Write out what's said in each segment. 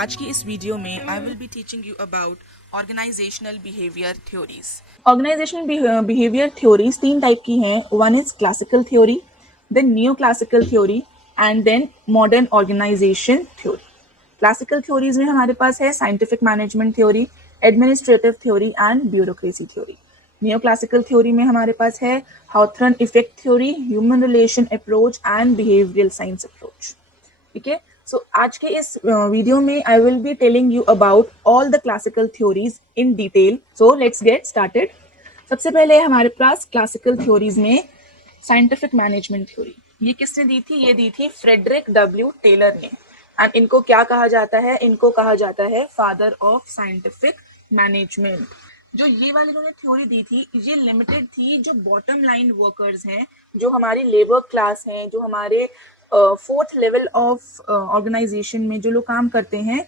आज की इस वीडियो में I will be teaching you about organisational behaviour theories. Organisational behaviour theories तीन टाइप की हैं. One is classical theory, then new classical theory and then modern organisation theory. Classical theories में हमारे पास है scientific management theory, administrative theory and bureaucracy theory. New classical theory में हमारे पास है Hawthorne effect theory, human relation approach and behavioural science approach. ठीक है. सो आज के इस वीडियो में I will be telling you about all the classical theories in detail. So let's get started. सबसे पहले हमारे पास क्लासिकल थ्योरीज में साइंटिफिक मैनेजमेंट थ्योरी. ये किसने दी थी? ये दी थी फ्रेडरिक डब्ल्यू टेलर ने. एंड इनको क्या कहा जाता है? इनको कहा जाता है फादर ऑफ साइंटिफिक मैनेजमेंट. जो ये वाली इन्होंने थ्योरी दी थी ये लिमिटेड थी जो बॉटम लाइन वर्कर्स हैं, जो हमारी लेबर क्लास हैं, जो हमारे फोर्थ लेवल ऑफ ऑर्गेनाइजेशन में जो लोग काम करते हैं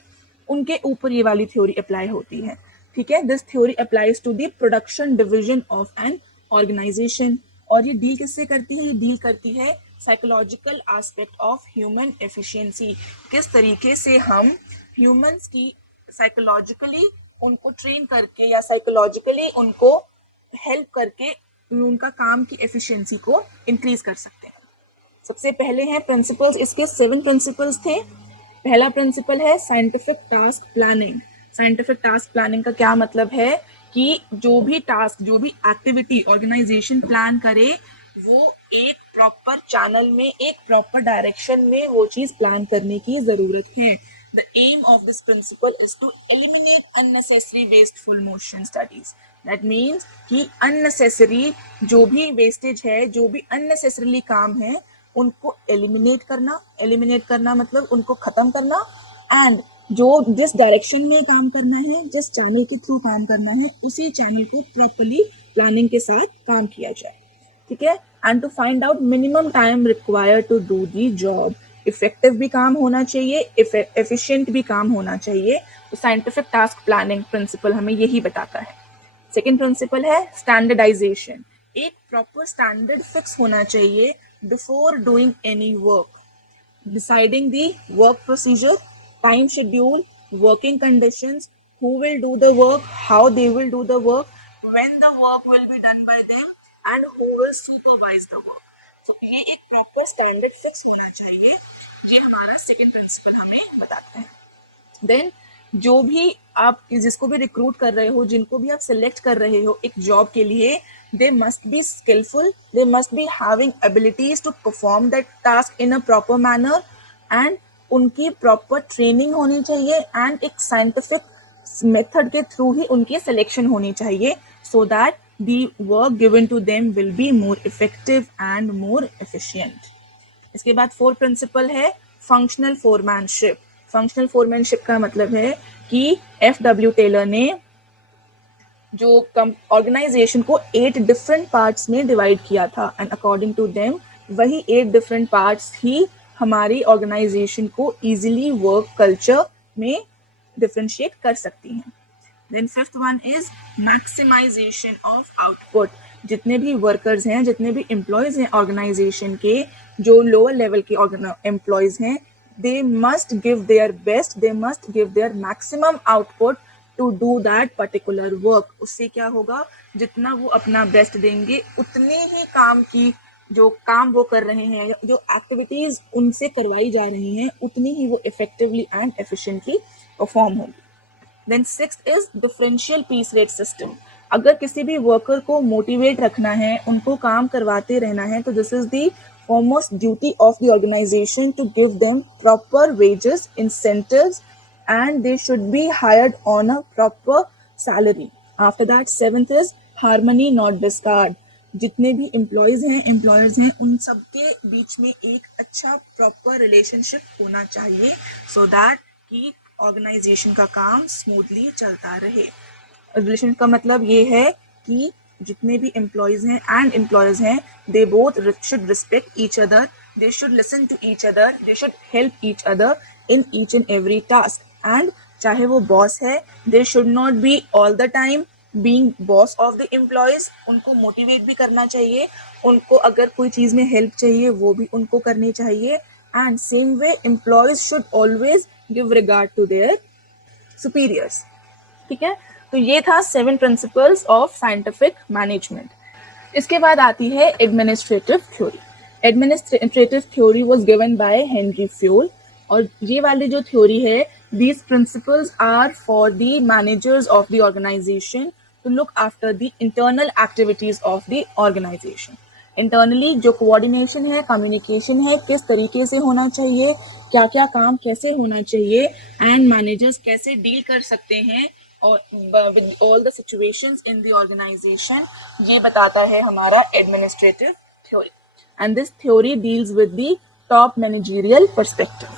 उनके ऊपर ये वाली थ्योरी अप्लाई होती है. ठीक है. This theory applies to the production division of an organisation. और ये डील किससे करती है? ये डील करती है psychological aspect of human efficiency. किस तरीके से हम ह्यूमंस की साइकोलॉजिकली उनको ट्रेन करके या साइकोलॉजिकली उनको हेल्प करके उनका काम की एफिशिएंसी को इंक्रीज कर सकते हैं. सबसे पहले हैं प्रिंसिपल्स. इसके 7 प्रिंसिपल्स थे. पहला प्रिंसिपल है scientific task planning. Scientific task planning का क्या मतलब है कि जो भी टास्क, जो भी एक्टिविटी ऑर्गेनाइजेशन प्लान करे वो एक प्रॉपर चैनल में, एक प्रॉपर डायरेक्शन में वो चीज प्लान करने की जरूरत है. The aim of this principle is to eliminate unnecessary wasteful motion studies. That means कि unnecessary जो भी wastage है, जो भी unnecessarily काम है उनको eliminate करना मतलब उनको खत्म करना. एंड जो जिस डायरेक्शन में काम करना है, जिस चैनल के थ्रू काम करना है, उसी चैनल को प्रॉपरली प्लानिंग के साथ काम किया जाए. ठीक है. And to find out minimum time required to do the job. Effective भी काम होना चाहिए, एफिशिएंट भी काम होना चाहिए. तो साइंटिफिक टास्क प्लानिंग प्रिंसिपल हमें यही बताता है. सेकेंड प्रिंसिपल है स्टैंडर्डाइजेशन. एक प्रॉपर स्टैंडर्ड फिक्स होना चाहिए before doing any work. Deciding the work procedure, time schedule, working conditions, who will do the work, how they will do the work, when the work will be done by them, and who will supervise the work. So ये एक proper standard fix होना चाहिए. ये हमारा second principle हमें बताता है. Then जो भी आप जिसको भी रिक्रूट कर रहे हो, जिनको भी आप सिलेक्ट कर रहे हो एक जॉब के लिए, they must be skilful, they must be having abilities to perform that task in a proper manner. And उनकी प्रॉपर ट्रेनिंग होनी चाहिए एंड एक साइंटिफिक मेथड के थ्रू ही उनकी सिलेक्शन होनी चाहिए, so that the work given to them will be more effective and more efficient. इसके बाद फोर्थ प्रिंसिपल है फंक्शनल फोरमैनशिप. फंक्शनल फोरमैनशिप का मतलब है कि एफ.डब्ल्यू. टेलर ने जो ऑर्गेनाइजेशन को 8 डिफरेंट पार्ट्स में डिवाइड किया था एंड अकॉर्डिंग टू देम वही 8 डिफरेंट पार्ट्स ही हमारी ऑर्गेनाइजेशन को इजीली वर्क कल्चर में डिफरेंशिएट कर सकती हैं. Then fifth one is maximisation of output. जितने भी वर्कर्स हैं, जितने भी एम्प्लॉयज हैं ऑर्गेनाइजेशन के, जो लोअर लेवल के एम्प्लॉयज हैं, they must give their best, they must give their maximum output to do that particular work. उससे क्या होगा? जितना वो अपना बेस्ट देंगे उतने ही काम की जो काम वो कर रहे हैं, जो एक्टिविटीज उनसे करवाई जा रही हैं, उतनी ही वो इफेक्टिवली एंड एफिशिएंटली परफॉर्म होगी. Then sixth is differential piece rate system. अगर किसी भी वर्कर को मोटिवेट रखना है, उनको काम करवाते रहना है, तो this is the foremost duty of the organization to give them proper wages, incentives, and they should be hired on a proper salary. After that, seventh is harmony, not discard. जितने भी एम्प्लॉयज हैं उन सबके बीच में एक अच्छा proper relationship होना चाहिए, सो दैट कि ऑर्गेनाइजेशन का काम स्मूथली चलता रहे. रिलेशन का मतलब ये है कि जितने भी एम्प्लॉयज हैं एंड एम्प्लॉयर्स हैं, they both should respect each other, they should listen to each other, they should help each other in each and every task. And चाहे वो बॉस है, they should not be all the time being boss of the employees. उनको motivate भी करना चाहिए, उनको अगर कोई चीज़ में हेल्प चाहिए वो भी उनको करनी चाहिए. And same way employees should always give regard to their superiors. ठीक है, तो ये था 7 प्रिंसिपल्स ऑफ साइंटिफिक मैनेजमेंट। इसके बाद आती है administrative theory. Administrative theory was given by Henry fuel, और ये वाली जो थ्योरी है, these principles are for the managers of the organization to look after the internal activities of the organization. Internally जो कोऑर्डिनेशन है, कम्युनिकेशन है, किस तरीके से होना चाहिए, क्या क्या काम कैसे होना चाहिए, एंड मैनेजर्स कैसे डील कर सकते हैं और with all the situations in the organisation, ये बताता है हमारा administrative theory. And this theory deals with the top managerial perspective.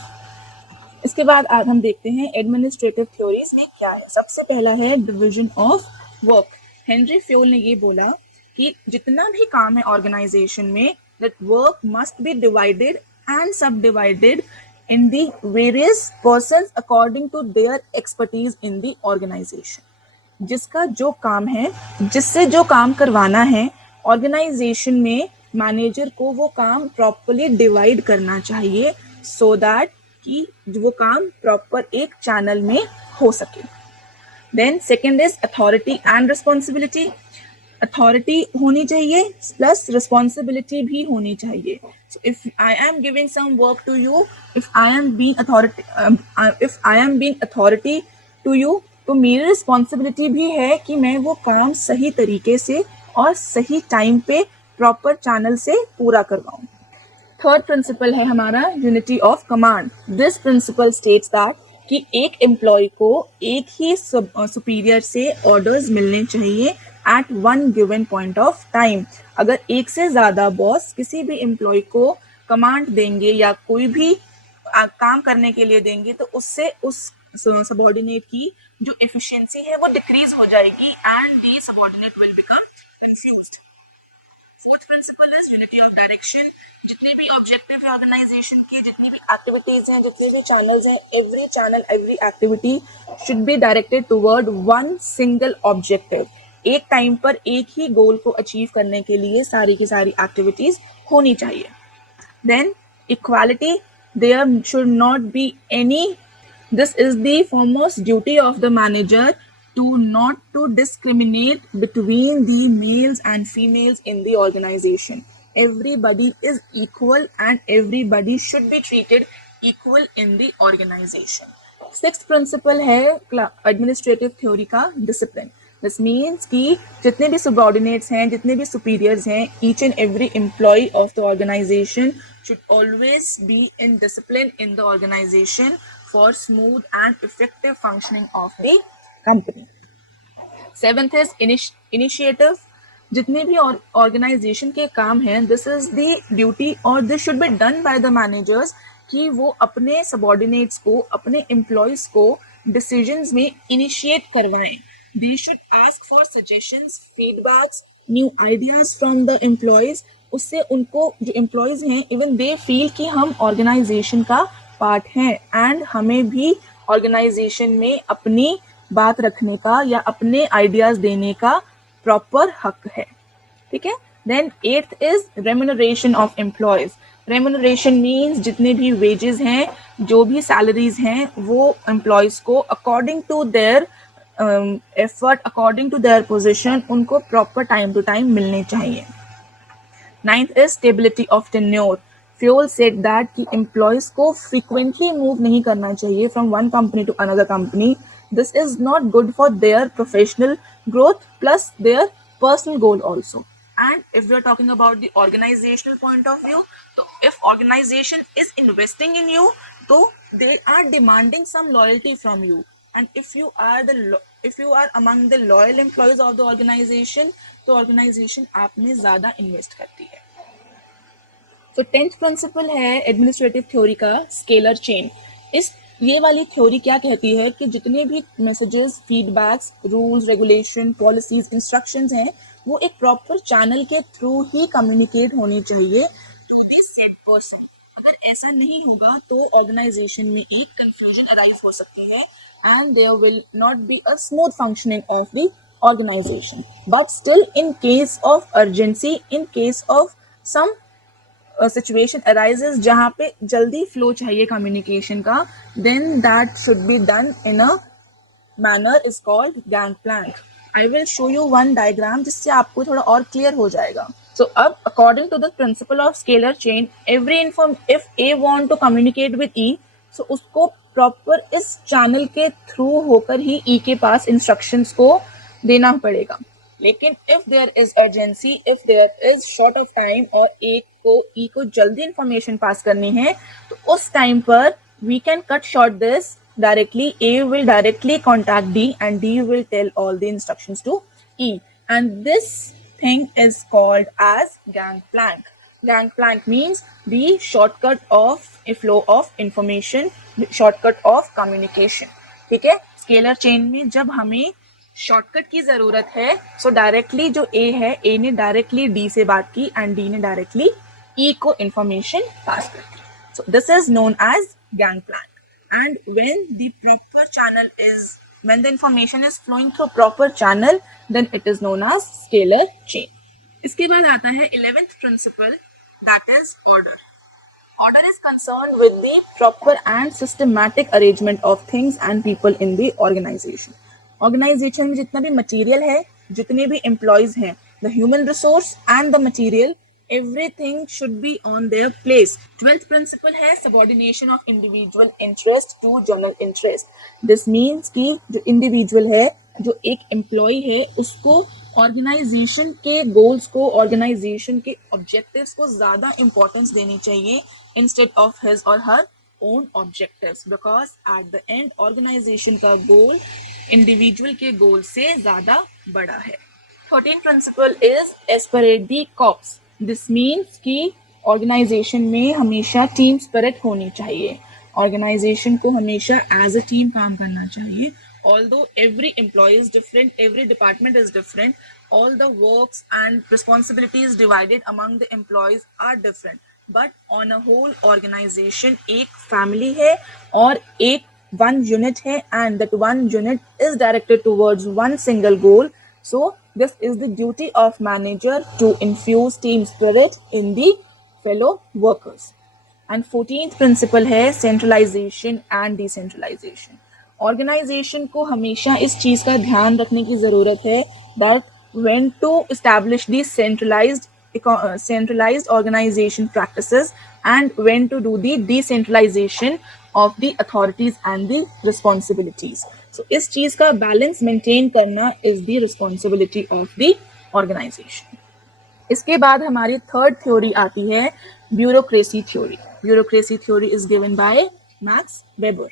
इसके बाद आज हम देखते हैं एडमिनिस्ट्रेटिव थ्योरीज में क्या है। सबसे पहला है division of work. Henry fuel ने ये बोला कि जितना भी काम है ऑर्गेनाइजेशन में, that work must be divided and sub divided in the various persons according to their expertise in the organisation. जिसका जो काम है, जिससे जो काम करवाना है ऑर्गेनाइजेशन में, मैनेजर को वो काम प्रॉपर्ली डिवाइड करना चाहिए, सो दैट कि वो काम प्रॉपर एक चैनल में हो सके। Then second is authority and responsibility. Authority होनी चाहिए प्लस रिस्पॉन्सिबिलिटी भी होनी चाहिए। So if I am giving some work to you, if I am being authority to you, तो मेरी रिस्पॉन्सिबिलिटी भी है कि मैं वो काम सही तरीके से और सही टाइम पे प्रॉपर चैनल से पूरा करवाऊं। थर्ड प्रिंसिपल है हमारा unity of command. This principle states that कि एक एम्प्लॉय को एक ही सुपीरियर से ऑर्डर्स मिलने चाहिए at one given point of time. अगर एक से ज़्यादा बॉस किसी भी एम्प्लॉय को कमांड देंगे या कोई भी काम करने के लिए देंगे, तो उससे उस सबऑर्डिनेट की जो एफिशिएंसी है वो डिक्रीज हो जाएगी and the subordinate will become confused. Fourth principle is unity of direction. जितने भी ऑब्जेक्टिव है ऑर्गेनाइजेशन के, जितनी भी एक्टिविटीज हैं, जितने भी चैनल्स हैं, every channel, every activity should be directed toward one single objective. एक टाइम पर एक ही गोल को अचीव करने के लिए सारी की सारी एक्टिविटीज होनी चाहिए। Then equality, there should not be any, this is the foremost duty of the manager to not to discriminate between the males and females in the organization. Everybody is equal and everybody should be treated equal in the organization. Sixth principle है administrative theory का discipline. This means कि जितने भी subordinates हैं, जितने भी superiors हैं, each and every employee of the organization should always be in discipline in the organization for smooth and effective functioning of the company. Seventh is initiative. जितने भी organization के काम हैं, this is the duty or this should be done by the managers कि वो अपने subordinates को, अपने employees को decisions में initiate करवाएं. They should ask for suggestions, feedbacks, new ideas from the employees. उससे उनको जो employees हैं, even they feel कि हम organization का पार्ट हैं एंड हमें भी ऑर्गेनाइजेशन में अपनी बात रखने का या अपने आइडियाज देने का प्रॉपर हक है। ठीक है। Then eighth is remuneration of employees. Remuneration means जितने भी वेजेस हैं, जो भी सैलरीज हैं, वो एम्प्लॉयज को according to their effort, according to their position, उनको प्रॉपर टाइम टू टाइम मिलने चाहिए। Ninth is stability of tenure. Fayol said that कि एम्प्लॉयज को फ्रीक्वेंटली मूव नहीं करना चाहिए from one company to another company. This is not good for their professional growth plus their personal goal also. And if we are talking about the organizational point of view, so if organization is investing in you, so they are demanding some loyalty from you. And if you are among the loyal employees of the organization, तो organization आप में ज़्यादा invest करती है। तो 10th principal है administrative theory का scalar chain. ये वाली थ्योरी क्या कहती है कि जितने भी messages, feedbacks, rules, regulation, policies, instructions हैं, वो एक प्रॉपर चैनल के थ्रू ही कम्युनिकेट होनी चाहिए टू द सेड पर्सन। अगर ऐसा नहीं होगा तो ऑर्गेनाइजेशन में एक कंफ्यूजन अराइज हो सकती है and there will not be a smooth functioning of the organisation. But still in case of urgency, in case of some situation arises जहाँ पे जल्दी फ्लो चाहिए कम्युनिकेशन का, then that should be done in a manner is called gangplank. I will show you one diagram जिससे आपको थोड़ा और clear हो जाएगा. सो अब according to the principle of scalar chain, every inform if A want to communicate with E, so उसको proper इस channel के थ्रू होकर ही ई के पास इंस्ट्रक्शंस को देना पड़ेगा. लेकिन if there is urgency, if there is short of time और एक को ई को जल्दी इंफॉर्मेशन पास करनी है, तो उस टाइम पर we can cut short this directly. A will directly contact D and D will tell all the instructions to E, and this thing is called as gangplank. Gangplank means the shortcut of a flow of information, shortcut of communication. ठीक है, scalar chain में जब हमें shortcut की जरूरत है, so directly जो A है, A ने डायरेक्टली D से बात की एंड D ने डायरेक्टली E को इंफॉर्मेशन पास कर दी. So this is known as gangplank. And when the information is flowing through proper channel, then it is known as scalar chain. इसके बाद आता है 11th principle, that is order. Order is concerned with the proper and systematic arrangement of things and people in the organization. Organization में जितना भी material है, जितने भी employees हैं, the human resource and the material, everything should be on their place. 12th principle है subordination of individual interest to general interest. This means कि जो individual है, जो एक employee है, उसको organization के goals को, organization के objectives को ज़्यादा importance देनी चाहिए instead of his or her own objectives, because at the end organization का goal individual के goal से ज़्यादा बड़ा है. 13th principle is aspirate the corps. This means कि ऑर्गेनाइजेशन में हमेशा टीम स्पिरिट होनी चाहिए. ऑर्गेनाइजेशन को हमेशा एज अ टीम काम करना चाहिए. Although every employee is different, every department is different, all the works and responsibilities divided among the employees are different, but on a whole organization एक family है और एक one unit है, and that one unit is directed towards one single goal. So this is the duty of manager to infuse team spirit in the fellow workers. And 14th principle है centralization and decentralization. Organization को हमेशा इस चीज का ध्यान रखने की जरूरत है that when to establish the centralized organization practices and when to do the decentralization of the authorities and the responsibilities. So इस चीज का बैलेंस मेंटेन करना is the responsibility of the organization. इसके बाद हमारी थर्ड थ्योरी आती है bureaucracy theory. Bureaucracy theory is given by Max Weber.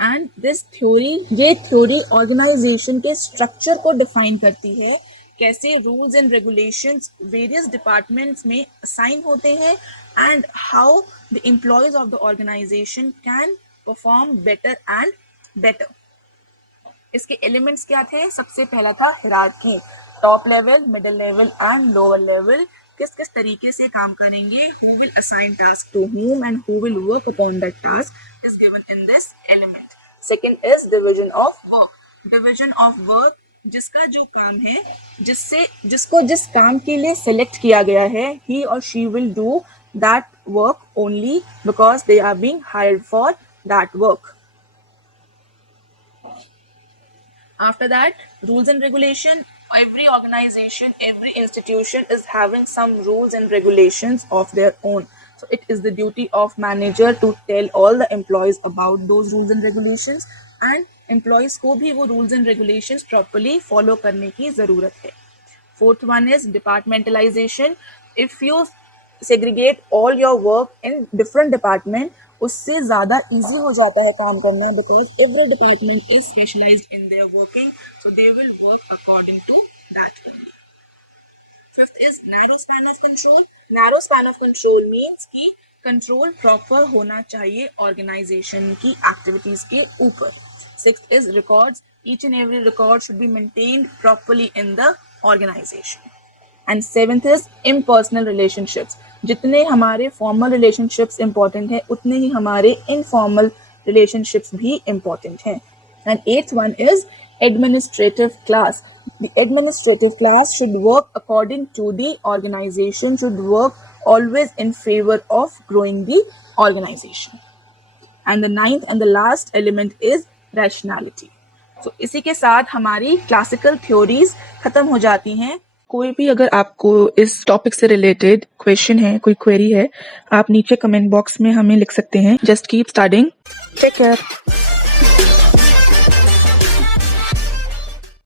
And this theory, ये थ्योरी ऑर्गेनाइजेशन के स्ट्रक्चर को डिफाइन करती है, कैसे rules and regulations various departments में असाइन होते हैं and how the employees of the organisation can perform better and better. इसके एलिमेंट्स क्या थे? सबसे पहला था hierarchy, top level, middle level and lower level किस किस तरीके से काम करेंगे, who will assign task to whom and who will work upon that task is given in this element. Second is division of work. Division of work, जिसका जो काम है, जिसको जिस काम के लिए सेलेक्ट किया गया है, he or she will do that work only because they are being hired for that work. After that, rules and regulation. Every organization, every institution is having some rules and regulations of their own. So it is the duty of manager to tell all the employees about those rules and regulations, and employees को भी वो rules and regulations properly follow करने की ज़रूरत है. Fourth one is departmentalization. If you segregate all your work in different department, उससे ज़्यादा easy हो जाता है काम करना, because every department is specialized in their working, so they will work according to that only. Fifth is narrow span of control. Narrow span of control means कि control proper होना चाहिए organization की activities के ऊपर. Sixth is records. Each and every record should be maintained properly in the organization. And seventh is impersonal relationships. जितने हमारे formal relationships important है, उतने ही हमारे informal relationships भी important हैं. And eighth one is administrative class. The administrative class should work according to the organization, should work always in favor of growing the organization. And the ninth and the last element is rationality. So इसी के साथ हमारी classical theories खत्म हो जाती हैं. कोई भी अगर आपको इस टॉपिक से रिलेटेड क्वेश्चन है, कोई क्वेरी है, आप नीचे कमेंट बॉक्स में हमें लिख सकते हैं. Just keep studying. Take care.